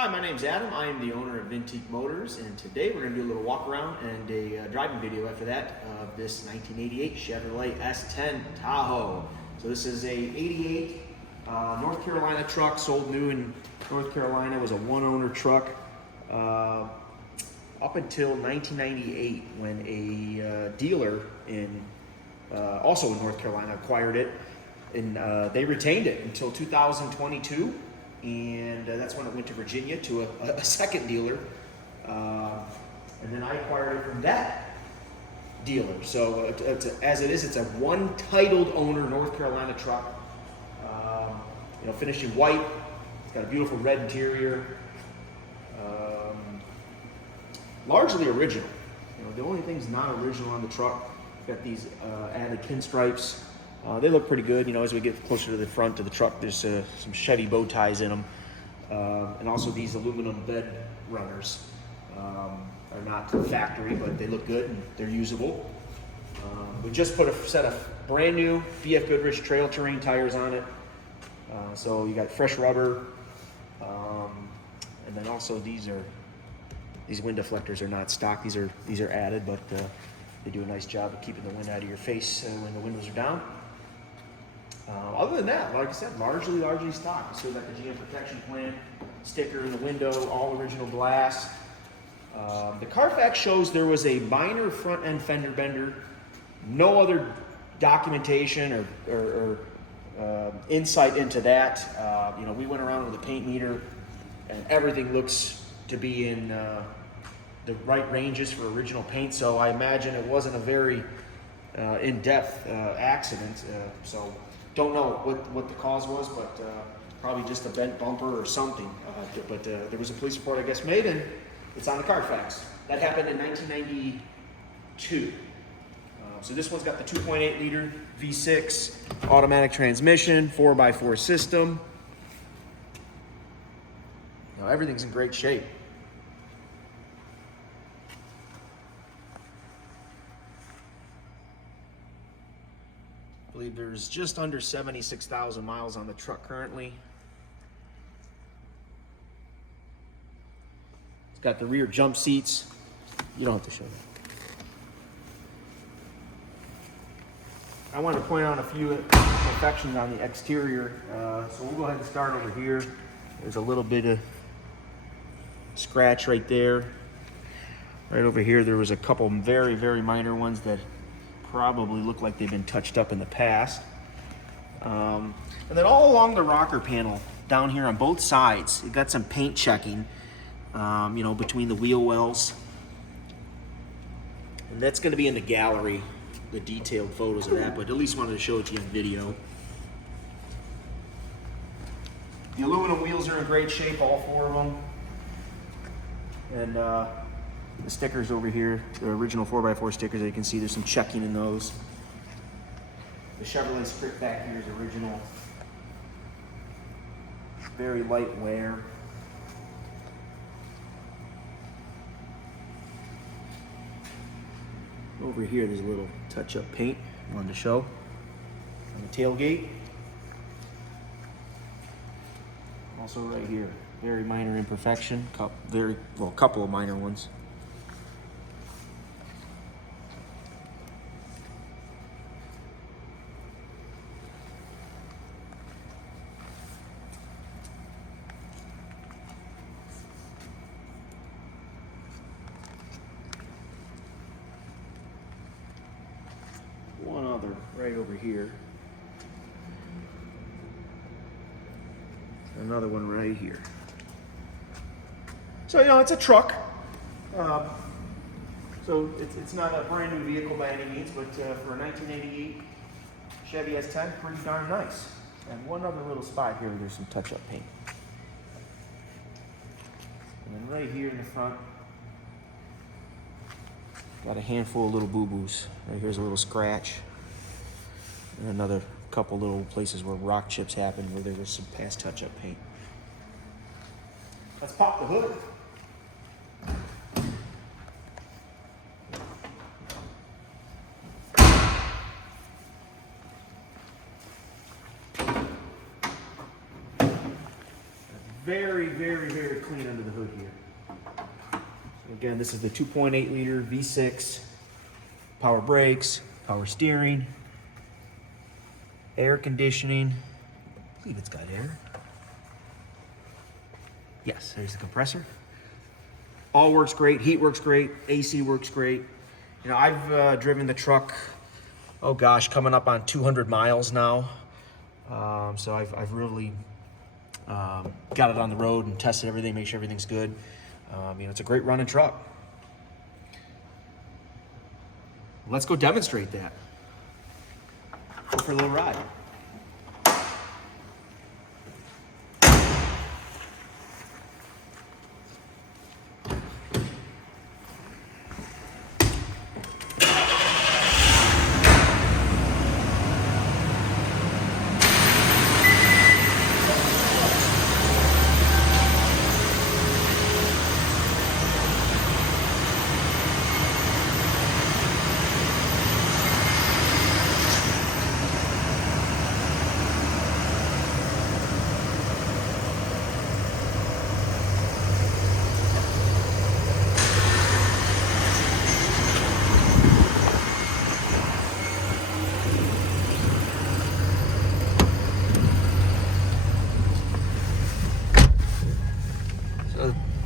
Hi, my name's Adam. I am the owner of Vintique Motors, and today we're going to do a little walk around and a driving video after that of this 1988 Chevrolet S-10 Tahoe. So this is a 88 North Carolina truck, sold new in North Carolina. It was a one-owner truck up until 1998 when a dealer in also in North Carolina acquired it, and they retained it until 2022. And that's when it went to Virginia to a second dealer, and then I acquired it from that dealer. So as it is, it's a one titled owner North Carolina truck. Finished in white. It's got a beautiful red interior. Largely original. The only thing's not original on the truck, got these added pinstripes. They look pretty good. As we get closer to the front of the truck, there's some Chevy bow ties in them. And also these aluminum bed runners are not factory, but they look good and they're usable. We just put a set of brand new BFGoodrich Trail-Terrain tires on it. So you got fresh rubber. And then also these wind deflectors are not stock. These are added, but they do a nice job of keeping the wind out of your face when the windows are down. Other than that, like I said, largely stock. So got the GM protection plan, sticker in the window, all original glass. The Carfax shows there was a minor front end fender bender. No other documentation or insight into that. We went around with a paint meter, and everything looks to be in the right ranges for original paint. So I imagine it wasn't a very in-depth accident. So don't know what the cause was, but probably just a bent bumper or something. But there was a police report, I guess, made, and it's on the Carfax. That happened in 1992. So this one's got the 2.8 liter V6 automatic transmission, 4x4 system. Everything's in great shape. I believe there's just under 76,000 miles on the truck currently. It's got the rear jump seats. You don't have to show that. I want to point out a few imperfections on the exterior. So we'll go ahead and start over here. There's a little bit of scratch right there. Right over here, there was a couple very, very minor ones that probably look like they've been touched up in the past. And then all along the rocker panel, down here on both sides, it got some paint checking, between the wheel wells. And that's going to be in the gallery, the detailed photos of that, but at least wanted to show it to you in video. The aluminum wheels are in great shape, all four of them. And the stickers over here, the original 4x4 stickers, you can see there's some checking in those. The Chevrolet script back here is original. Very light wear. Over here, there's a little touch-up paint I wanted to show on the tailgate. Also right here, very minor imperfection, a couple of minor ones. One other right over here. Another one right here. So, it's a truck. So it's not a brand new vehicle by any means, but for a 1988 Chevy S10, pretty darn nice. And one other little spot here where there's some touch-up paint. And then right here in the front, got a handful of little boo-boos. Right here's a little scratch. And another couple little places where rock chips happened where there was some past touch-up paint. Let's pop the hood. very very, very clean under the hood here. So again, this is the 2.8 liter V6, power brakes, power steering, air conditioning. I believe it's got air. Yes, there's the compressor. All works great, heat works great, AC works great. You know, I've driven the truck, oh gosh, coming up on 200 miles now. So I've really got it on the road and tested everything, make sure everything's good. You know, it's a great running truck. Let's go demonstrate that. Go for a little ride.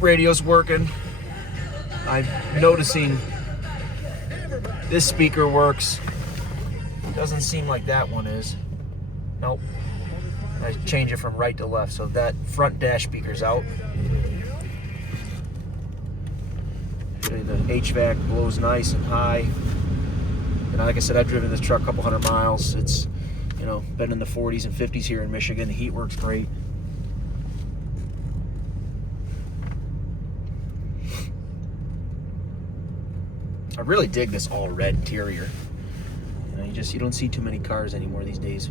Radio's working. I'm noticing this speaker works. Doesn't seem like that one is. Nope. I change it from right to left, so that front dash speaker's out. Show you the HVAC blows nice and high. And like I said, I've driven this truck a couple hundred miles. It's, you know, been in the 40s and 50s here in Michigan. The heat works great. I really dig this all red interior. You know, you don't see too many cars anymore these days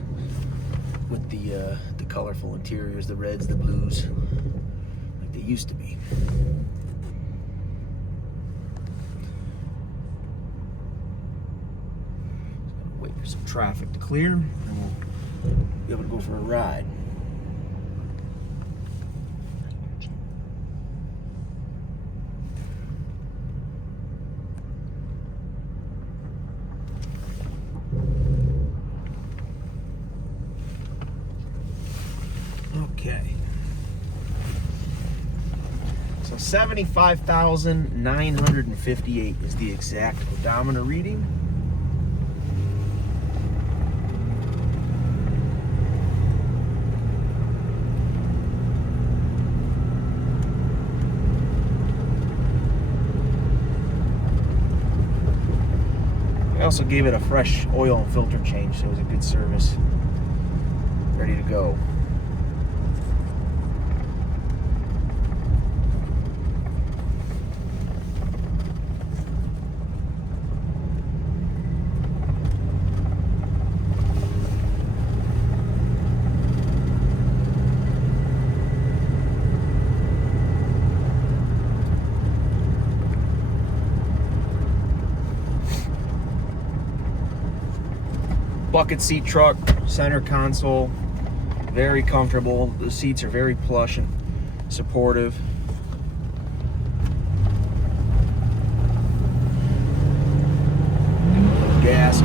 with the colorful interiors, the reds, the blues, like they used to be. Just gonna wait for some traffic to clear, and we'll be able to go for a ride. Okay. So 75,958 is the exact odometer reading. I also gave it a fresh oil and filter change, so it was a good service. Ready to go. Bucket seat truck, center console, very comfortable. The seats are very plush and supportive. Gas.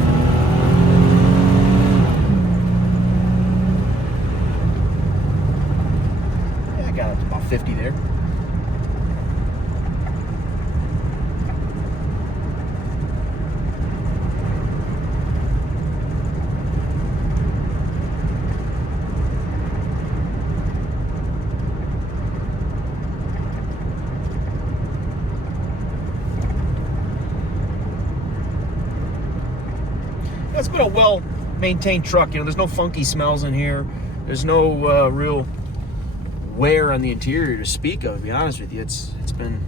Yeah, I got up to about 50 there. It's been a well-maintained truck. You know, there's no funky smells in here. There's no real wear on the interior to speak of, to be honest with you. It's been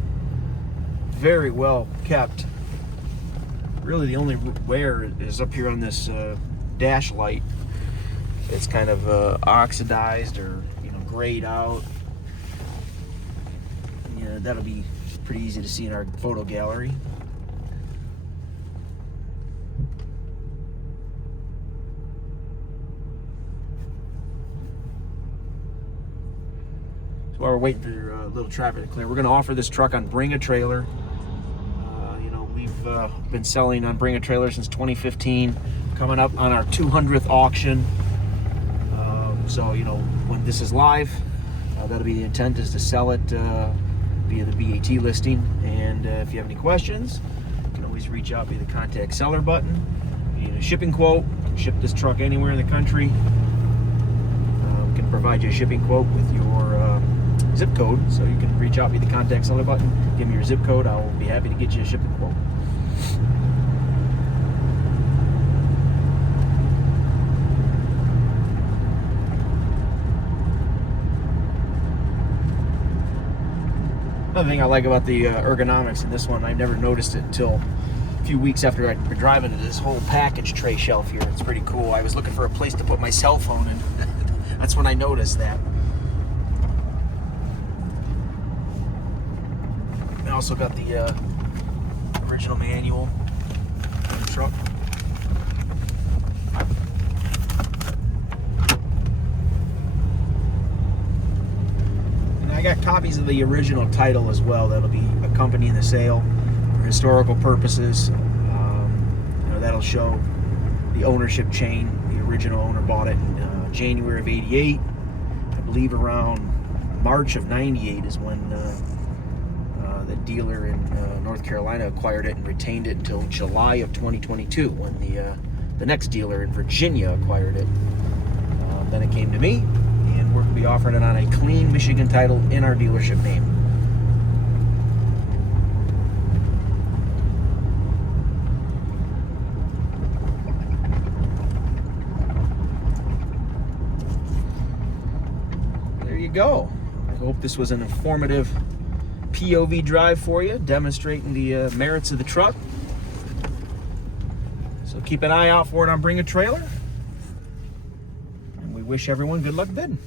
very well kept. Really, the only wear is up here on this dash light. It's kind of oxidized or, you know, grayed out. Yeah, that'll be pretty easy to see in our photo gallery. So while we're waiting for a little traffic to clear, we're going to offer this truck on Bring a Trailer. You know, we've been selling on Bring a Trailer since 2015, coming up on our 200th auction. So, you know, when this is live, that'll be the intent, is to sell it via the BAT listing. And if you have any questions, you can always reach out via the contact seller button. If you need a shipping quote, ship this truck anywhere in the country. We can provide you a shipping quote with your zip code, so you can reach out via the contact seller button, give me your zip code. I will be happy to get you a shipping quote. Another thing I like about the ergonomics in this one, I never noticed it until a few weeks after I'd been driving to this whole package tray shelf here. It's pretty cool. I was looking for a place to put my cell phone, and that's when I noticed that. I also got the original manual on the truck. I got copies of the original title as well that'll be accompanying the sale for historical purposes. You know, that'll show the ownership chain. The original owner bought it in January of '88. I believe around March of '98 is when the dealer in North Carolina acquired it and retained it until July of 2022, when the next dealer in Virginia acquired it. Then it came to me. We're going to be offering it on a clean Michigan title in our dealership name. There you go. I hope this was an informative POV drive for you, demonstrating the merits of the truck. So keep an eye out for it on Bring a Trailer. And we wish everyone good luck bidding.